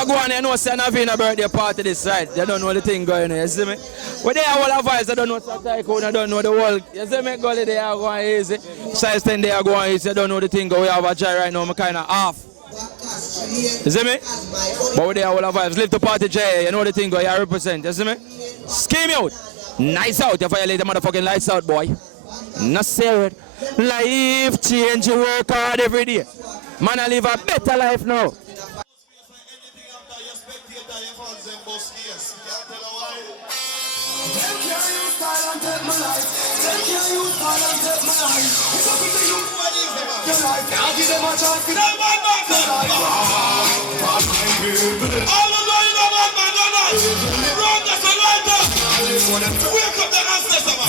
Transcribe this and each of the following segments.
I go on, you know, say I'm having a birthday party this side. You don't know the thing going on, you see me? But they are all the vibes, I don't know what's tycoon, I don't know the world. You see me? Gully, they are going easy. Size 10, they are going easy. I don't know the thing going. We have a try right now, I'm kind of off. You see me? But they are all the vibes. Live the party, Jay. You know the thing going, you represent. You see me? Scheme out. Nice out. You violate the motherfucking lights out, boy. Not serious. Life change, you work hard every day. Man, I live a better life now.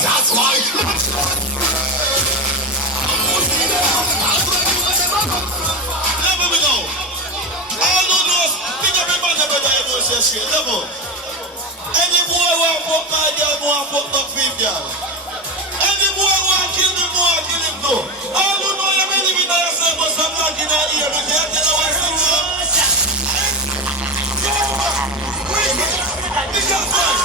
That's why. Level we go. All who knows, pick up your mother, brother, you know, say straight. Level. Any boy want fuck my girl, want fuck back with girl. Any boy want kill him, want kill him too. All who know you believe in yourself, but some not in our ear, but you have to know what's going on. Pick up first.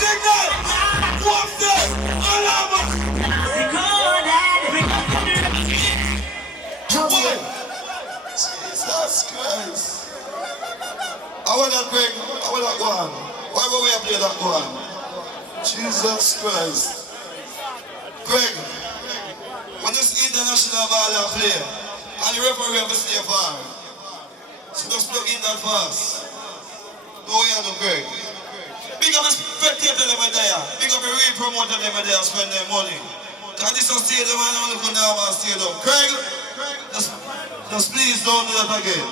Signal! What's that? Alarm! Jesus Christ. I want that Greg. I want that go on. Why would we play that go on? Jesus Christ. Greg, when this international ball and play, and the referee have to stay far. So just plug in that fast. Go here, Greg. Big up the spectator them there. Big up the real promoter them there spend their money. Can this stadium and I'm looking down on stadium. Craig, just please don't do that again.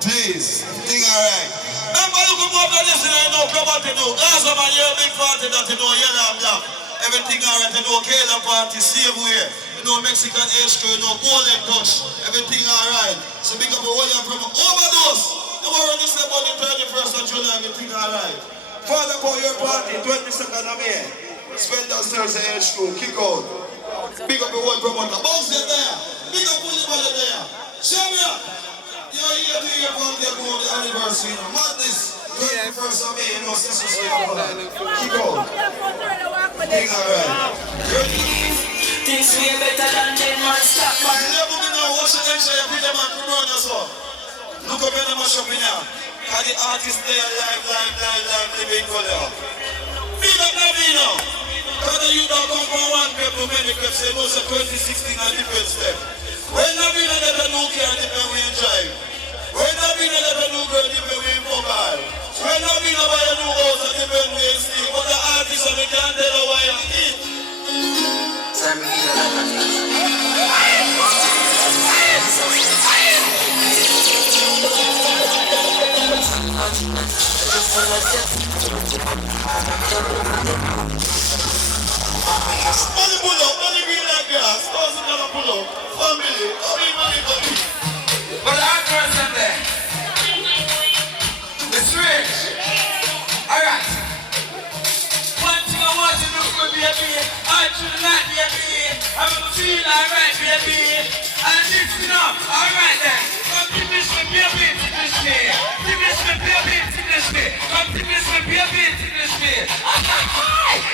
Please, think alright. Remember look about this and I know come out to do. Gaza man, you're a big party that you know yellow and black. Everything alright, you know Kayla party, same way. You know Mexican HQ, you know Golden Touch. Everything alright. So big up the whole from overdose. You want to say about the 31st of July, you think alright. Father, call your party, 22nd of May. Spend that Thursday HQ, kick out. Big up the whole promoter. Bounce it there. Big up Bully there. Show me up. You're here to your party about the anniversary. Madness, 21st of May, you know, since you sleep on that. Kick out. Think alright. Things way better than them, man, stop, man. Never be no wash and ensure you put them on the run as well. Look up in the mash up in here. And the artist there live, living color. Big up Navino. Because you don't come from one people, many people say, no, it's 2016 and different step. When Navino let a new car, different we drive. When Navino let a new girl, different we mobile. When Navino buy a new house, different we sleep. But the artist, we can't tell her why you eat. Money pull up, money green like grass, $1,000 pull up, family, money. But the actors in there, it's rich. Alright. One thing I want you to do for baby, I should not baby, I'm gonna feel alright baby, and this is enough, alright then. Come give me some baby, ticklish me. Give me some baby, ticklish me. Come give me some baby, ticklish me.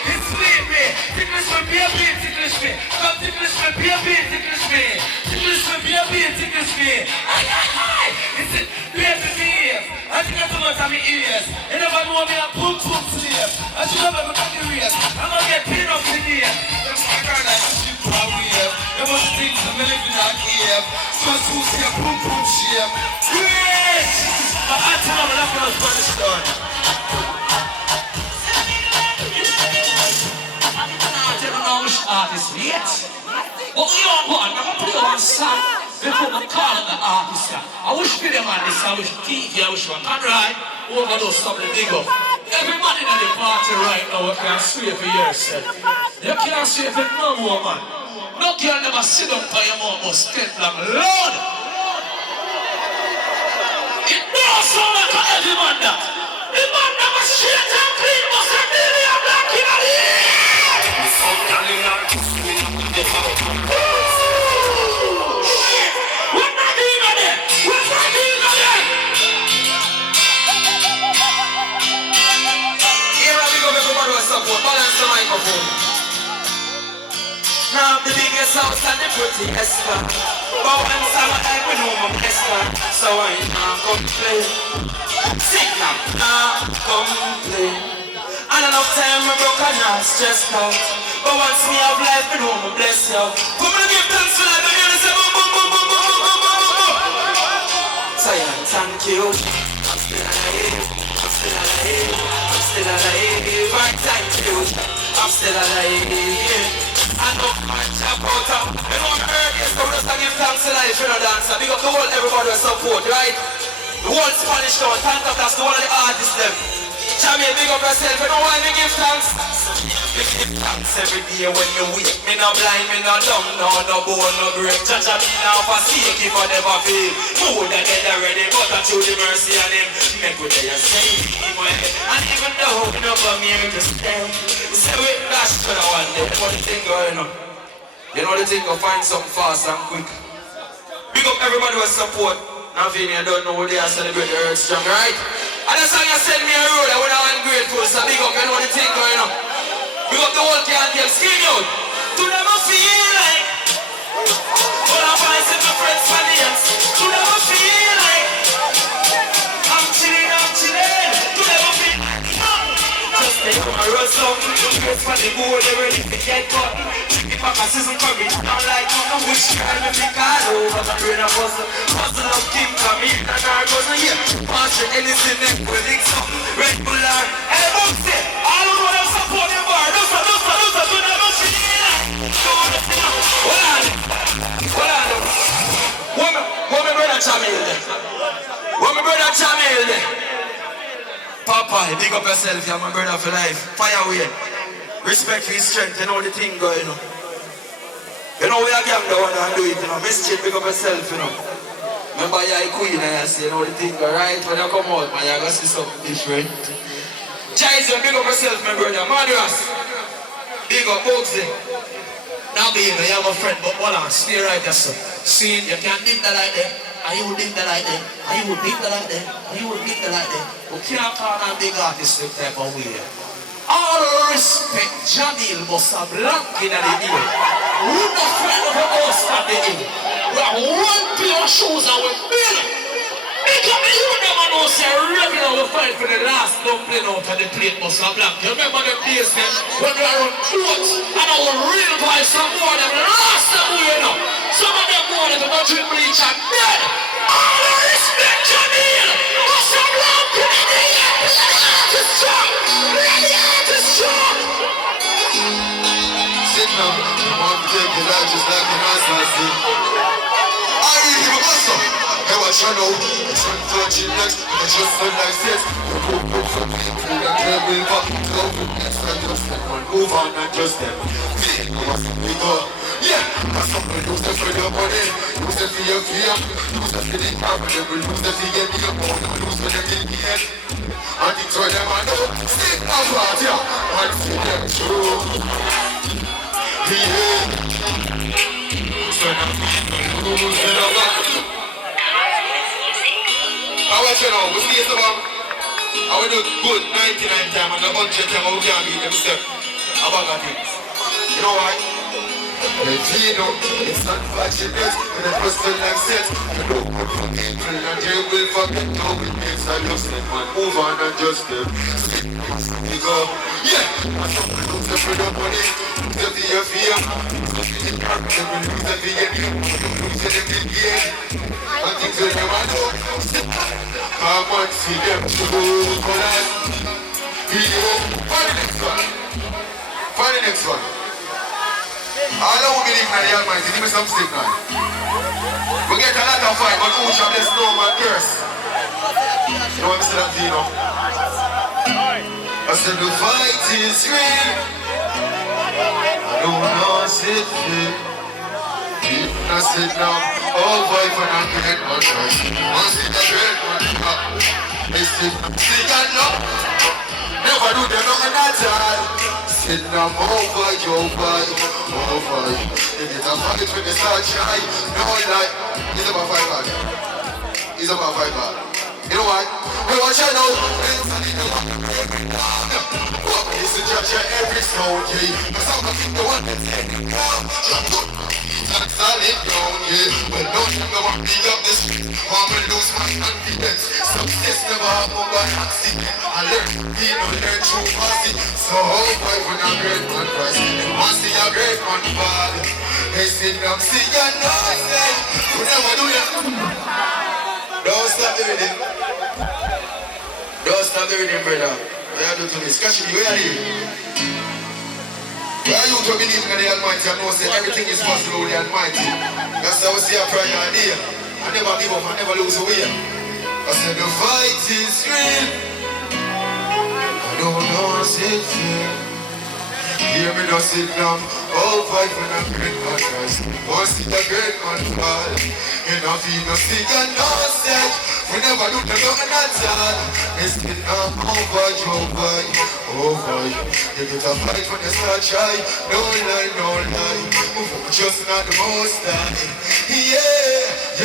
It's me. Give me some baby, ticklish me. Come give me some baby, ticklish me. Give me some baby, ticklish me. It's it, baby me. I think I forgot how many ears. You never know me a boom slave. I should never look at the race. I'm gonna get paid up today. Them fucker like a ship to a wave. You must think some living out here. Just who's here, boom shape. Great! My auntie mama left on a Spanish story. I don't know which artist yet. But we all want, I'm gonna play one song before I call the artist. I wish for them on this, I wish TV, I wish one. Alright, overdose something big up. Everybody in the party right now, you can swear for yourself. You can't swear for no more, man. No girl never sit up for your mom or step like Lord. It does sound like every man that. The man never straight and clean, must have been a black in the ear. When I Now the biggest house and the prettiest car. But when summer time we know my best car. So I can't complain. Sick now, complain. And enough time I broke and not stressed out. But once me have life, I know I'm blessed out. Come on, give thanks for life, and you say boom, boom, boom, boom, boom, boom, boom, boom, boom. Zion, thank you. I'm still alive. I'm still alive. I'm still alive. I thank you. I'm still alive. I know my chap out of. You know I'm hurt, yes, but we just give thanks to life, you know, dancer. Big up the whole everybody with support, right? The whole Spanish town, thank God that's the one of the artists them. Jamie, big up yourself, you know why we give thanks? We give thanks every day when you wake. Me no blind, me no dumb, no bone, no break. Jaja me now for sake if I never fail. More than dead already, but I show the mercy on him. Make with the same way. And even though we never here to stay, we say we dash for the one day. What the thing going on? You know the thing go find something fast and quick. Big up everybody with support. Now if you don't know what they are celebrating the Earth Strong, right? And the song you send me a road, I would have been grateful, so big up, you know the thing going on. Big up the whole can't scream out. To never feel like all our boys and my friends for dance. To never feel like I'm chilling. To never feel like just take my road something. Grace for the goal, they ready to get caught. Chicken back a season coming, not like no wish try to make all over the brain of hustle. Hustle up, King, come in, and I go to here. Pass the anything, then we'll link some regular. Hey, Bugsy, all who want to support the bar, do never feel like. Hold on. What my brother Jamil there? What my brother Jamil there? Papa, big up yourself, you're my brother for life. Fire away. Respect for his strength, you know the thing going on. You know we are gang the one and do it, you know. Mischief, big up yourself, you know. Remember you're a queen and I say, you know the thing go right when you come out, man, you're gonna see something different. Jason, big up yourself, my brother. Madras, big up Bugsy. Now be you know, you're my friend, but hold on, stay right there, son. See, you can't dig that like that. And you would dig that like that. And you would dig that like that. And you would dig that like that. We can't call on big artists the type of way. All respect, Jamil must have blank in the ear. We're not friend of us at the end. We have one pair of shoes and we're building. Because you never know, say, regular we fight for the last dumpling out of the plate must have blank. You remember the days then when we were on boats and our real boys, some more of them lost them, you know. Some of them wanted to go drink bleach and dead. All respect, Jamil must have blank in the ear. Ready to strong. Sit now, I want to take it out just like an assassin. I need you also. Hey, what you know? I'm trying to touch it next. I just feel like this. You move from me. You got to move up. Go for next. I just step on. Move on and just step. We go. Yeah, that's something you use it for your money. Use it for your fear. Use it for the camera. Use it for your meal. Use it for the head. And it's all them I know. Stick out right here. And see them true. Yeah. So now, who's in the back? I want you know, we see it about. I will do good 99 times and the 100 times we can't beat them step. A bag of things. You know why? Regino, it's unfortunate when it was still like this. You know, from April and you will forget how it makes I lose it, man. Move on and just step. We go, yeah. I saw the lose it for the money. Lose it for your fear. Lose it for the car. Lose it for your name. Lose it for the game. And things will never know. Come on, see them through for us. Yeah. Find the next one. Find the next one. All I will believe in the Almighty, give me some signal. We get a lot of fight, but who shall bless no man curse? You know what I'm saying, Dino? I said the fight is real. I don't know, I said it. I said now, all boy for not to get my choice. Once it's a great one, they said, see God love. Never do them nothing at all. Said now, oh boy, oh boy, oh boy. If it's a fight when they start shy, no lie. It's about 5 ball. It's about 5 ball. You know what? We want you know. It's a judge of every sound, yeah. Cause I'm gonna keep the one that's heading down. Solid ground, yeah. But don't you know I'm big up this shit. I'm gonna lose my confidence. Success never happen by accident. I learn, learn true mercy. So boy, when I'm great man price, they want see a great man fall. They sit down, see your nose, you never do that. Don't stop the rhythm. Don't stop the rhythm, brother. What you do to me? Scratch me, where are you? Where are you to believe in the Almighty and know say everything is possible with the Almighty? That's how we see a prayer idea. I never give up, I never lose a way. I said the fight is real. I don't know what's it feel. Hear me no sit down. All fight when I'm great man rise. Once see a great man fall. You know feel no sick and no sick. We never do the nothing at all. It's still not over, over. You get a fight when you start try. No lie, no lie. Just not the most high. Yeah.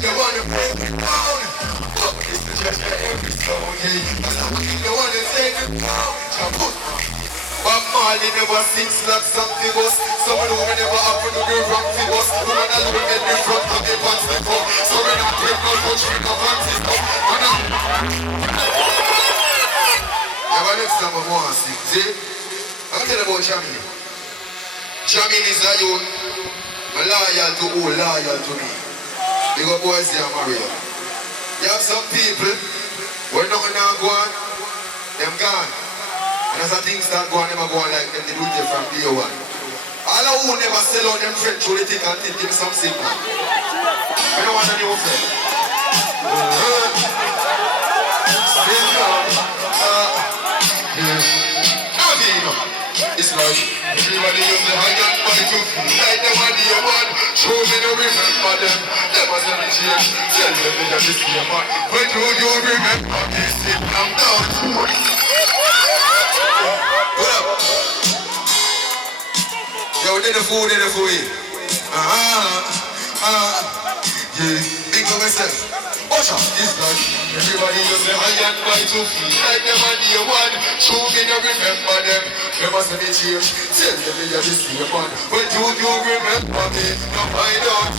The one to break it down. It's the judge of every stone, yeah. Cause I'm the one to take it down. But Marley never sings like some figures. Someone who never happen to the wrong figures. Woman has been in the front of the pants before. So when I take no touch, we no fancy stuff. Yeah, but next time I want to sing, see? I'm tell you about Jamin. Jamin is a youth. I'm loyal to who loyal to me. Big up boys here, Mario. You have some people, when nothing now go on, them gone. And as things start going, never go on like them, they do it from day one. All of who never sell out them friends through the thick and thin, give me some signal. I don't want a new friend. It's like everybody use the high and fight to like them and the one. Show me no remember them. Them as a change. Tell them they are the same man. When do you remember this? Sit down down. What up? Yo, did the food, yeah, think of myself. Usher, it's like everybody use the high and fight to like them and the one. Show me no remember them. Them as a change. Tell them they are the same man. When do you remember me? No, I don't.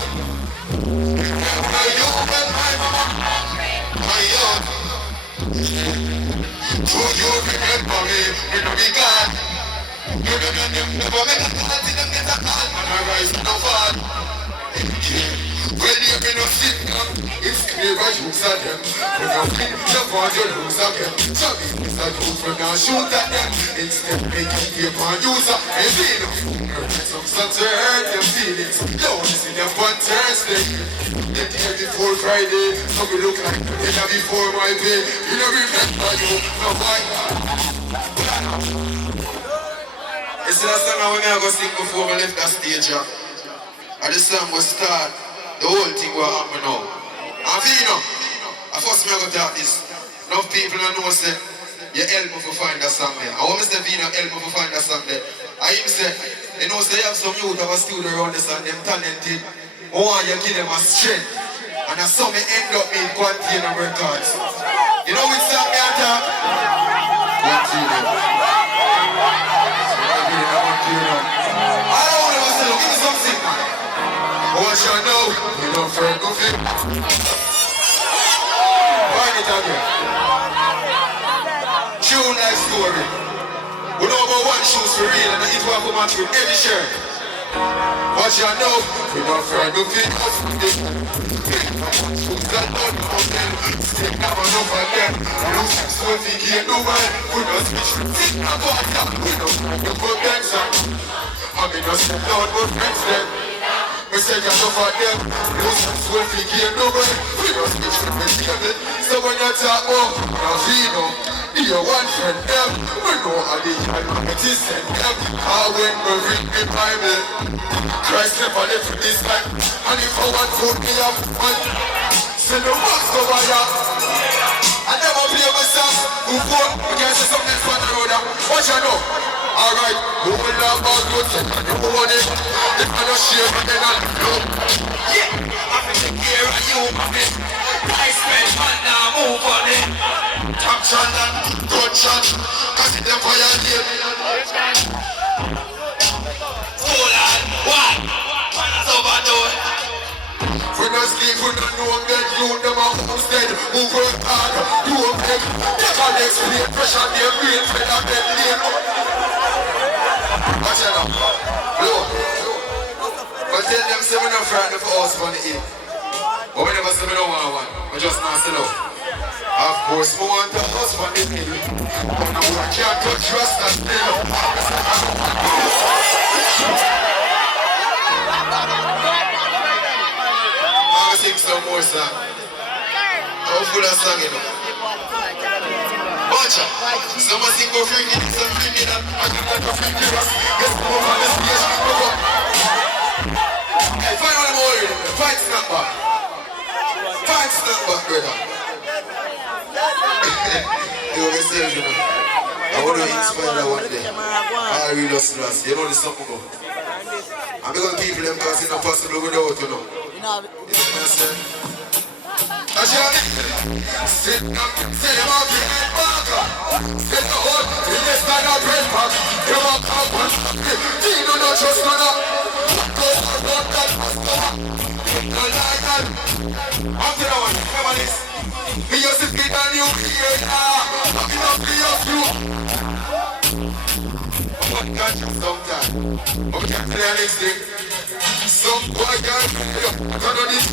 Remember you and my mama. I don't. Do you remember me? We don't be God. You never make a call till them get a call. Man, I rise no fall. When you be no sit down, it's clear I use at them. When you feel the fall, you lose again. So it's a youth when I shoot at them. Instead, they keep you on user. And they don't some sons to hurt their feelings. Don't see them on Thursday. They day before Friday. So we look like the day before my pay. You don't remember you, no why. It's the last time I'm going to sing before I left that stage. And the song will start. The whole thing will happen now. And for you know, I first me go talk this. Enough people don't know say you help me to find that song there. I want me to say Vino help me to find that song there. I even say, you know, say you have some youth of a studio around this and them talented. I want you to give them a strength. And that's how me end up in Container Records. You know which song me I talk? Container. I don't want to say, give me something, man. What you know, you don't feel good fit. Find it again. True life story. We know about one shoes for real and it will come out with every shirt. What you know, you don't feel good fit. Shoes that don't come in. Stick never know for them. Lose them so if you can't do it. We don't switch from sit and go down. We don't find the protection. I mean, don't step down with friends then. We say you're so for them. Lose them so if you can't do it. We don't switch from the table. So when you talk about Vino, you're one friend them. We know how the humanity send them. How when we read the Bible, Christ never left this life. And if I want food, me have one. Say the works go wire. I never play myself before. We can say something for the road. What you know? Alright, who will love about good? You want it? If I don't share, then I'll know. Yeah, I'm in the gear and you, my man. I spend man now move on it. Top shot and good shot. Cause it them fire here. Hold on, what? Man is overdone. We don't sleep, we don't know that you them are homestead. Who work hard, do a big. Never explain, pressure their brain, fed up their lane. Watch it out. Look. But tell them say we not frightened for us for the eat. But we never say we don't want one. We just not sell out. Of course, we want the house for the eat. But now we can't touch us and still. I'll sing some more song. How full of song, you know? Watch out. Someone sing go freaky, some freaky that. I can go freaky us. Let's go on the stage, go up. Hey, find one more here. Fight snap back. Fight snap back, brother. You will get serious, you know. I want to inspire that one day. I really lost last. You know the song go. I'm going to people them because it's not possible without, you know. Sit them up in the park. Sit the hole in the stand up red park. You walk up and you do not trust no no. Go about that. No like that. After that one, come on this. Me used to speak on you here now. I'm not free of you. I'm not sometime. I'm not the next thing. Some boy can't turn on this.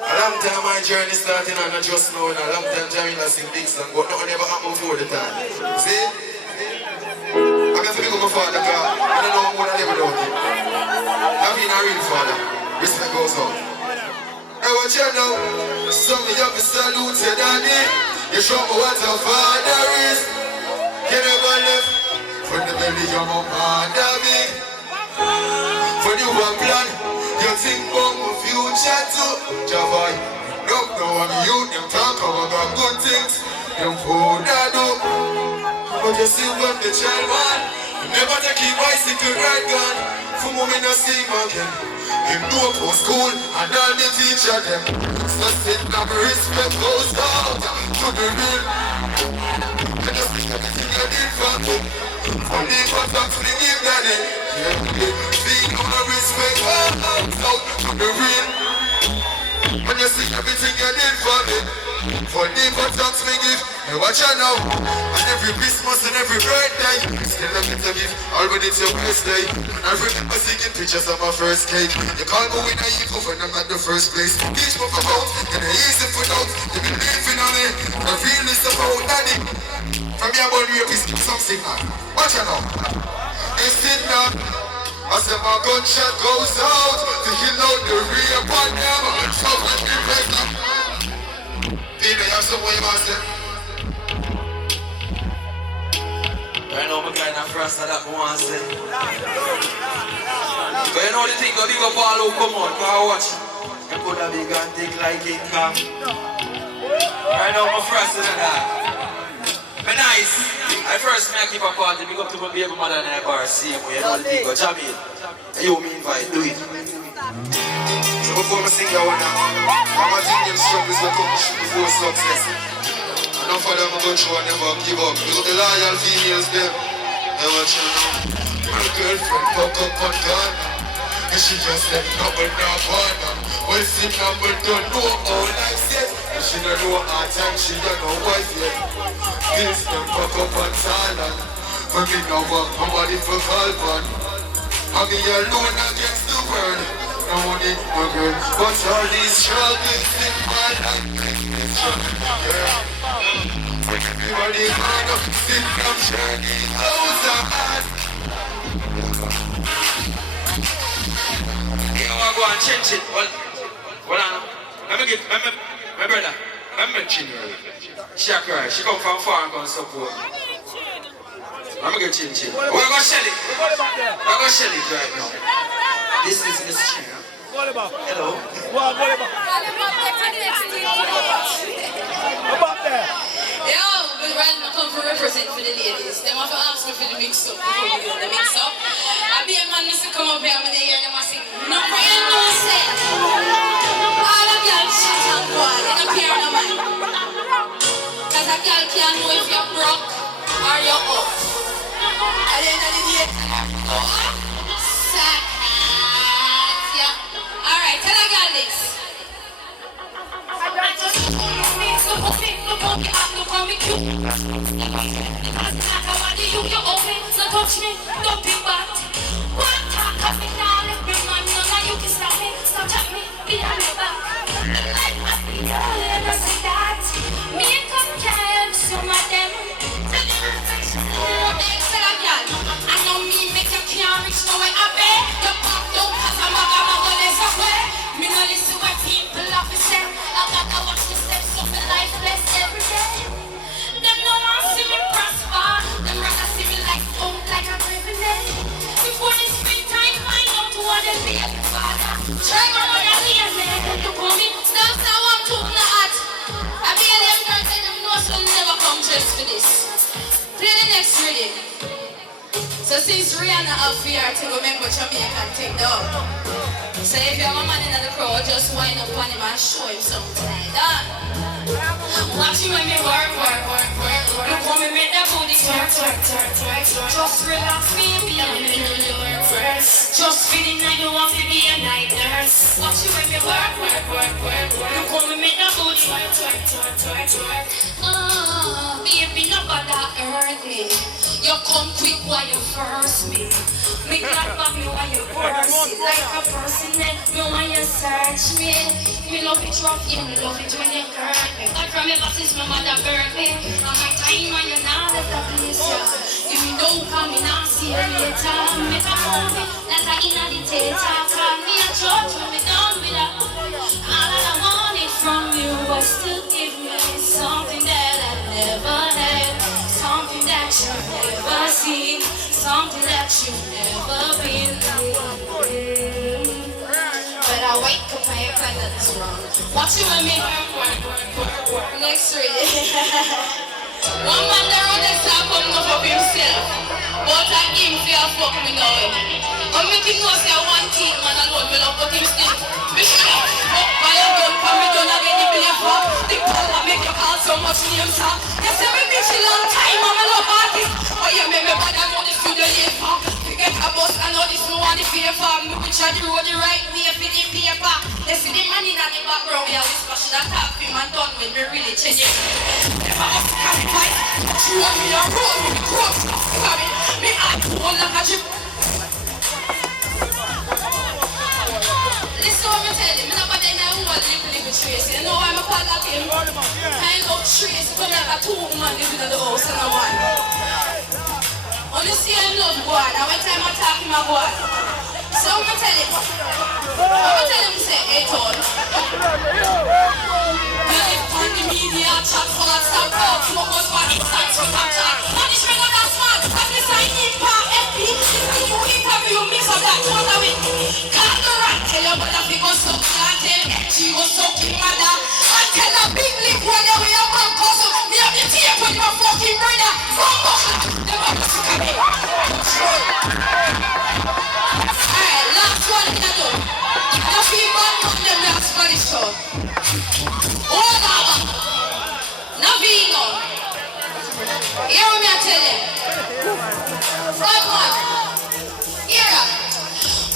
A long time my journey starting and I just know, and a long time Jamila sing big song, but nothing ever happened before the time. See? I'm going to pick up my father, because I don't know what I live without him. I mean a real father. Respect goes on. Hey, watch out now. Some of you have to salute your daddy. You show me what your father is. You never left. From the belly of my father me. When you have plan, you think about my future too. Javoy, look now I'm youth, them talk about good things. Them food I do. But you see when the child man, you never take his bicycle ride gun. For me no see him again. Him know for school and all the teacher them. So sit down, respect goes out to the real. I just think everything I did for me. Only for talk to the give daddy. Being on the respect out to the real. When you see everything I did for me. For deeper talks me give. Hey, watch out now. And every Christmas and every birthday, still a bit to give. Already it's your birthday. And I remember singing pictures of my first cake. You call me when I eat when I'm at the first place. Teach me about, and I easy for doubt. You believing on me, I feel this about daddy. From your body, you is something now. Watch out now. It's it now. I said my gunshot goes out to kill out the real one them. So much different. People, you have some way about them. I know my kind of frost that I want to say. But you know the thing, go big up all who come out, go watch. You could have big and thick like it come. I know my frost that but nice. I first make keep a party, big up to my baby mother and I bar, see him, you know the thing, go Jamil. You me invite, do it. So before I sing that one now, I'm a thing them struggles will come before success. Enough of them are going to never give up. Look at the loyal females them. They watch you now. My girlfriend fuck up on gun. And she just left number down partner. Well, she number don't know all life yet. And she don't know her time, she don't know wife yet. This them fuck up on silent. When me no work, nobody for call one. I be alone against the world. No money, no girl. But all these struggles in my life. Everybody mind up, sit from journey, those are hard. You know I go and change it. Hold on. Let me give, my brother, let me mention her. She a cry, she come from far and come support. Let me get chin. We're going to shell it. We're going to shell it right now. This is Miss Chin. Hello. Yo, but right now I come to represent for the ladies. They want to ask me for the mix-up before we do the mix-up. I be a man man used to come up here when they hear them sing. No real no say. All the girls shut and go on. They don't care no man. Cause a girl can't know if you're broke or you're up. At the end of the day, sack. Yeah. Alright, tell a girl this. Look on me, cute. You owe me, so touch me, don't be bad. One talk of me now, let me man know that you can stop me, stop chat me, behind my back. I say that. Me and come help some of them. I know me make you can't reach nowhere. I bet you pop down cause I'm a go less away. Me no listen what people have to say. I gotta watch the steps of the life blessed every day. Them no one see me prosper. Them rather see me like a privilege. Before the springtime, find out who are the real father. Try my one and leave you call me. That's how I'm talking to heart. I be a them girls and them know so never come dressed for this. Play the next rhythm. So since Rihanna up here to go make what Jamaican take down. So if you're a man in the crowd, just wind up on him and show him something like that. Watch you when me work. Look how me make that booty twerk. Just relax, baby, and me do the work first. Just for the night, you want to be a night nurse. Watch you when me work. Look how me make that booty twerk. Oh, baby, nobody hurt me. You come quick while you first me. Me glad back me while you burst it. Like a person that me when you search me. Me love it rough, yeah, me love it when you hurt me. God from ever since my mother birthed me. And my time when you not left the place, yeah. If you don't come, me not see you later. Make a movie like I in a dictator. Call me a judge when me done with that. All I wanted from you was to give me something that I never had. Something that you never seen. Something that you never been through. But I wake up and you find that it's wrong. Watch you with me. Next reading. One man there on the top come up of himself. But I him feel fuck me now. I'm making no say one thing man alone me love but him still. Me shut up by your gun for me done again you be a fuck. The power make you call so much names sir. You say me bitch a long time I'm a love artist. Oh you make me bad I know this to the labor. Forget a bus I know this no one the favor. Me bitch I the road the right way for the paper. They see the man in the background we always push that top him and done when we really change it. Never have to carry fight. You want me a roll with the cross. Me act one like a chip. Listen what me tell you. Me not bad in a woman little Tracy. You know why I'm a part of him? I love Tracy. Come like a two woman live in the house and a one. When you see him love God, and one time I talk him a God. So me tell him. I'm tell him say, hey Todd. Me live on the media chat full of stuff. Smoke was bad insights from that chat. Punishment of that smart. As me sign in for FP. If you interview mix up that one of it. Call the rat. Tell your mother fi go suck your tail. She go suck him mother. And tell a big lip when you wear a man cause me have the tape when you a fucking brother. From buckle. Them have to sick of me. Alright, last one in the door. The people know them last Spanish show. Hold on. Navino. Hear me I tell you. Front one. Here.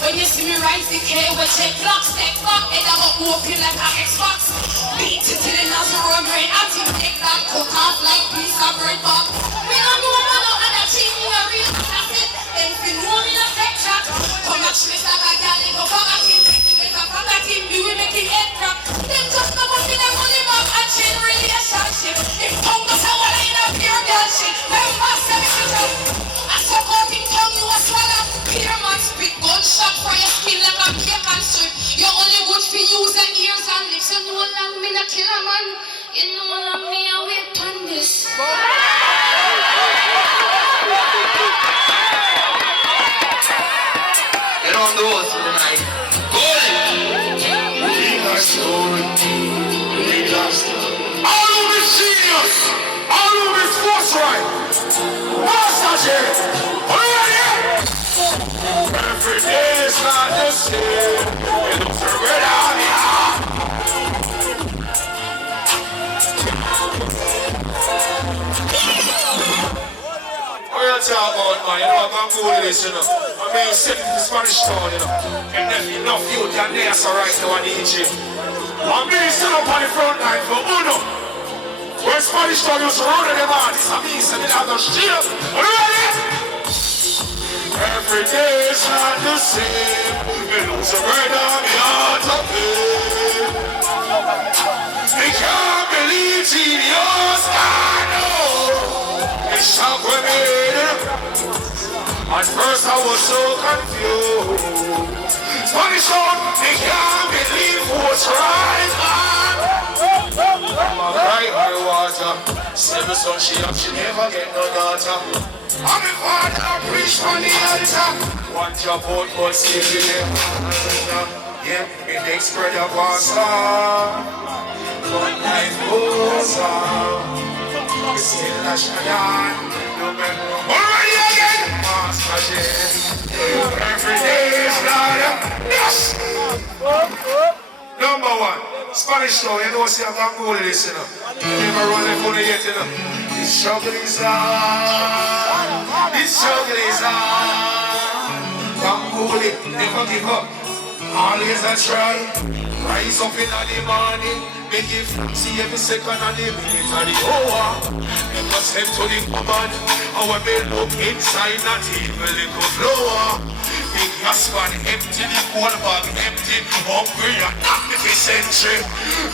When you see me rise the K with check clock, step back, and I'm up walking like an Xbox. Beat it till it has a run rain. I think take that cook off like piece of bread back. We don't know about no other thing, you a real assassin. Then if you know me a fake chat, come and trace like a gal, they go forget him. If I forget him, we will make him head crack. Then just come up in a money back and chain relationship. If tongue does a wall in a pure girl shit, then master me to jump. I suck out in tongue, you a swallow. Clear man spit gunshot for your skin like a bacon strip. You're only good for use and ears and lips. You know long me not kill a man. You know long me a wait on this. Get on the horse tonight. All of this genius, all of this force right. Master J. Are you ready? Every day is not the same. It looks so good on me. What you talk about, man? You know, I'm cool with this, you know. I mean, you sit in the Spanish town, you know. And then enough youth and they are so right now on the gym. I mean, sit up on the front line for Uno. When Spanish town used to run in them artists, I mean, sit in the street. Are you ready? Every day is not the same. It looks so great on me heart of pain. I can't believe genius, I know. It's shocking me. At first I was so confused. Spanish town, they can't believe what's right, man. I'm right on the water. Seven son she up, she never get no daughter. I'm the father, preach on the altar. Want your boat, but still in the yeah, it makes spread of water. But life goes on. Still a shine. No man. Already again. Master J. Every day is not yes. Number one. Spanish show, you know, see, I can't go to this, you know. Never run the phone yet, you know. This struggle is on. This struggle is on. Can't go it, never give up. Always a try. Rise up in the morning. Make it see every second of the minute of the hour. Never step to the command. And when we look inside, not even a little floor. Big gas pan empty, the whole bag empty. Hungry and magnificent trip.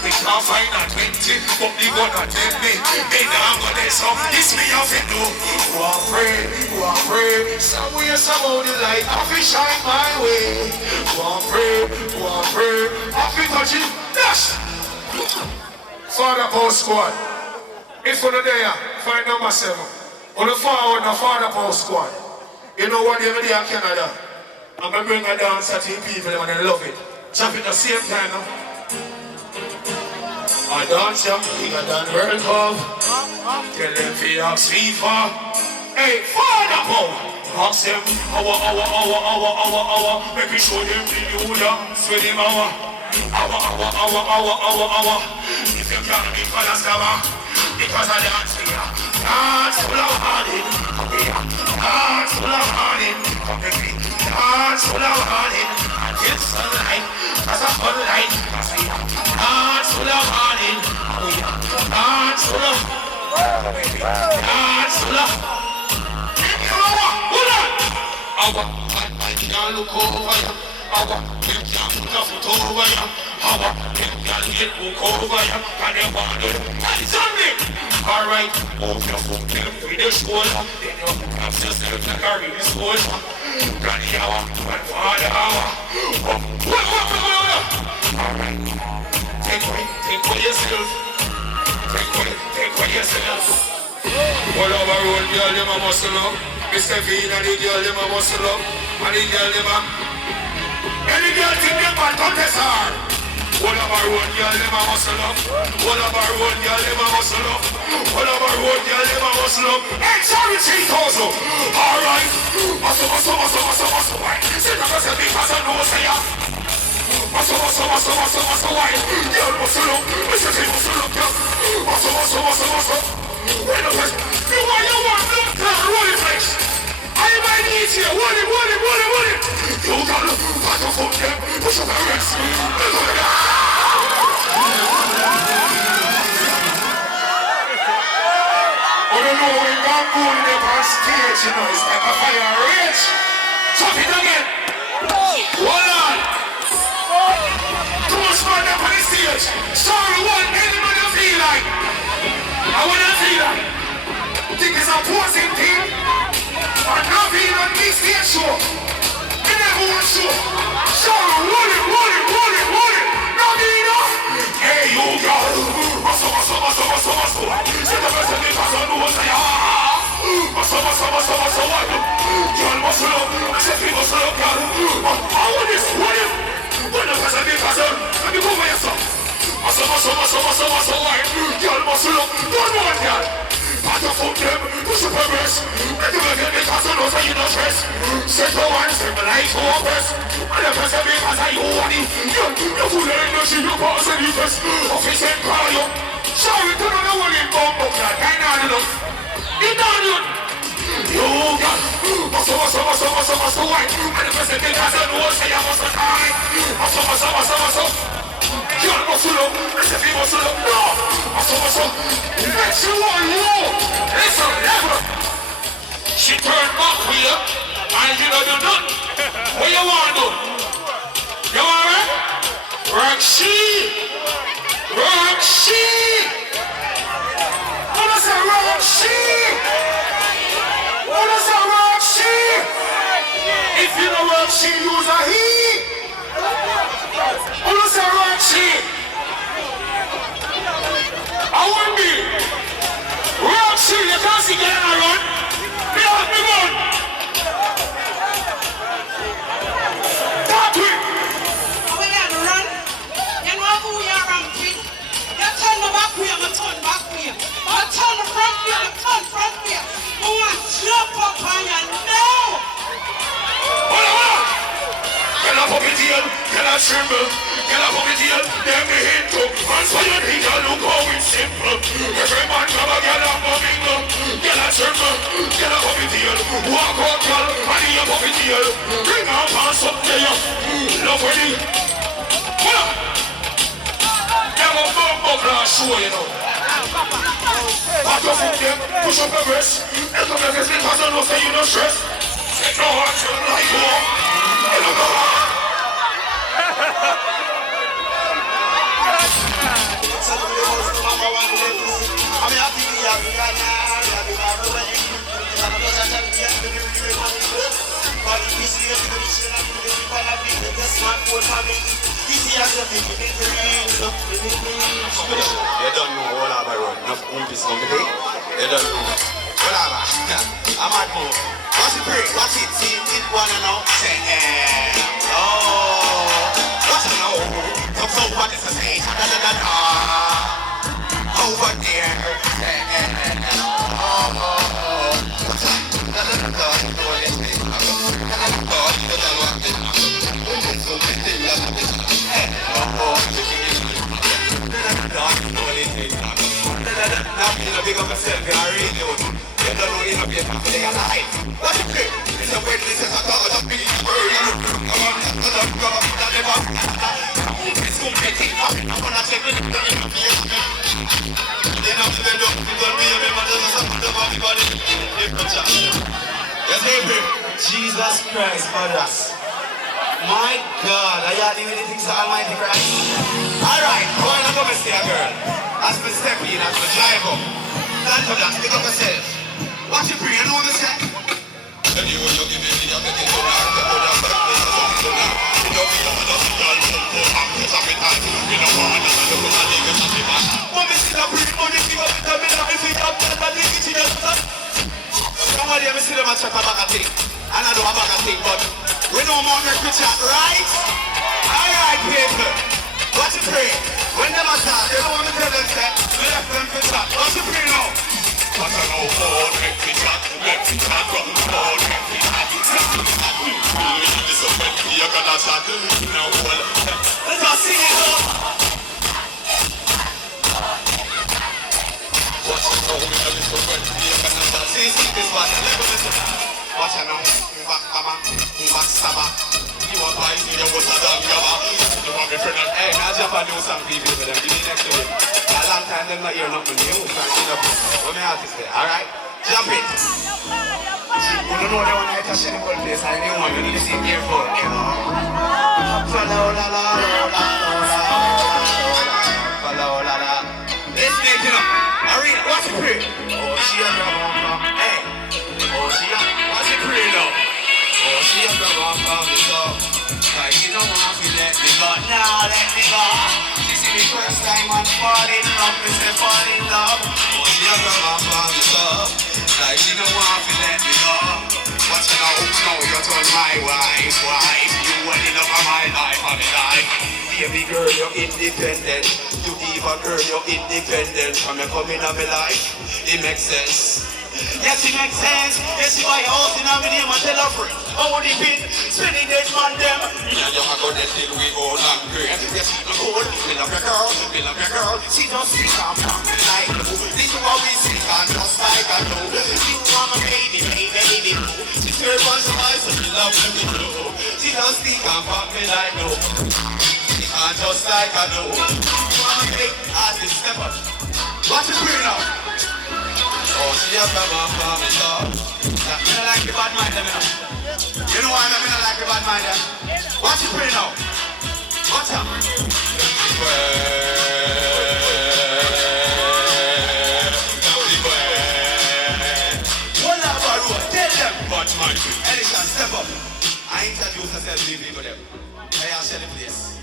We can't find a 20, but they gonna take me. They now gonna so this me have to do. Go and pray. Somewhere, somehow the light have to shine my way. Go and pray. Have to touch it. Yes! Father Post Squad. If you're there, find number 7. On the forward, the Father Post Squad. You know what they do in Canada? I'm going to bring a dancer to people and they love it. Jump at the same time now. I dance up, we got done World Cup. Tell them to ask FIFA. Hey, Father Post! Ask them, hour. Make me show them the new dance with him, hour. If you can't be for the summer, because I dance here. Dance full of honey. Dance full of honey. Dance full of honey. It's sunlight. That's a fun light. Dance full of honey. Dance full of. Dance full of. Hold on. I can't look over you. I can't put a foot over you. I can't get book over you. And they want to do something. Alright, move your foot with the shoulder. Then you have yourself to carry the shoulder. Granny hour, grandfather hour. Alright, take away yourself. Take away yourself. All over road, girl, them a muscle up. Mr. V and the girl, them a muscle up. And the girl, them a... Any girl think them bad, come test her. All over road, girl, them a muscle up. All over road, girl, them a muscle up. All over road, girl, them a muscle up. Sorry, also. Alright. Muscle, wine. Sit down, because I know say ya. Muscle, wine. Girl, muscle up. Mr. V, muscle up, girl. Muscle. Wait a minute. You want, roll it, flex. I might need you. Roll it. You got to pack up from them. Push up the rest. I don't know when God put them on stage, you know, it's like a fire rage. Talk it again. Hold on. Too much man up on the stage. Sorry, what anybody feel like? I want to feel like. Think it's a posing thing. I'm not being on this stage show. In everyone's show. Sorry, roll it. Not being enough. Hey, you girl. Muscle. Say the best of me because I know what I am. Muscle. Girl, muscle up. I said people muscle up, girl. I want this. When the best of me because let me go by yourself. Muscle, wine. Girl, muscle up. Don't want, girl. Part of them, push up her breast. press. Make you make it because you know so you don't stress. Set for one, symbolize for press. And the press because I you want it. You full of energy, you pass any press. Office and call you. Sorry to the one in bomb, but I can't do it. You don't do it. You got muscle, white. And the press because I know say I must die. Muscle. You're muscle up, let's see muscle up. No! Muscle. Let's you want you. Listen, never. She turned back here, and you know do nothing. What you want to do? You want it? Roxy! What is a Roxy? What is a Roxy? If you know Roxy, use a he. What is a Roxy? I won't be. Roxy, you can't see getting around. Me out, me run. Talk to him. How are you run? You know who you are ramping? You turn the back way, I turn back way. I turn the front way, I turn front way. I want to jump up on you now. Hold on. Get up on the deal, get up tremble. Get up on the deal, then me hit to. Answer your thing, look how it's simple. Every man come a get up on bingo. Get up tremble, get up on the deal. Walk out, girl, and he up on the deal. Bring out pants up there. Love ready. Hold on. Get up on glass show, you know. Back your foot there, push up your breast. Let up your face because I know say you no stress. Take no action like war. You don't know how. You don't know all about road. Enough umpis on the day. You don't know. What about? I'm at home. Watch it pray. Watch it. See it one and out. Say, oh. Watch it now. Come so what is the stage? Over there. Big up yourself, you are really good. You don't know enough yet to stay alive. What you think? It's a way this is a thought of big bird. Come on, it's competitive. I'm gonna check it. They know to bend up, it's gonna be a member of the body. Yes, baby. Jesus Christ, brothers. My God, are you doing anything to Almighty Christ? Alright, go on and come and stay a girl. As we step in, as we drive up. Stand up, that, pick up yourself. Watch it pray, you know what I'm saying? Anyway, you give me the other thing, you know, you know, you know, mommy still a pretty money, pick up the middle, if you have that, but take it to yourself. Somebody ever see them a chat about a thing. And I know about a thing, but we know more make we chat, right? Alright, people. Watch it pray. When them attack, they don't want to tell them that we left them for chat. Watch it pray now. Watch it now, more make we chat, more make we chat. This is when you're gonna chat. Now, well, let's all sing it up. Watch it now, this is when you're gonna chat. See this one, listen. Watch it now, back stabber. You want to buy me, you want to dog gabba. You want me friend and hey, now jump and do some people for them. Give me next to him. A long time them not hear nothing new. What me have to say, alright? Jump it. You don't know they want to hit a shiny cold place and you want you need to sit careful, you know. Follow la la la la la follow la la. Let's make it up. Alright, watch it pray. Oh, she a come. Hey. Oh, she a watch it pray now. Oh, she a come so. Like she don't want to let me go. Now let me go. She see me first time and fall in love. Me say fall in love. Oh, she a come so. Like she don't want to let me go. Watch it now, now you turn my wife. You well enough of my life, Baby girl, you're independent. You diva girl, you're independent. From you come in my life, it makes sense. Yes, she makes sense. Yes, she buy a house in our name and tell her friend. How would it be? Spending days man them. Yeah, you have got that till we go long green. Yes, she look cool. Me love your girl. Me love your girl. She don't speak on like you. This is what we speak on just like I know. She want my baby, baby. She turn on some eyes so she love me too. She don't speak on me like no. She can't just like I know. She want my big artist step up. Watch it bring now. Oh, she has come off for me, so. I don't like the bad mind, you know. You know why I don't like the bad mind, Watch it bring now. Watch out. One up our road, tell them. Bad mind. Edison, step up. I introduce myself to people, them. I share the place.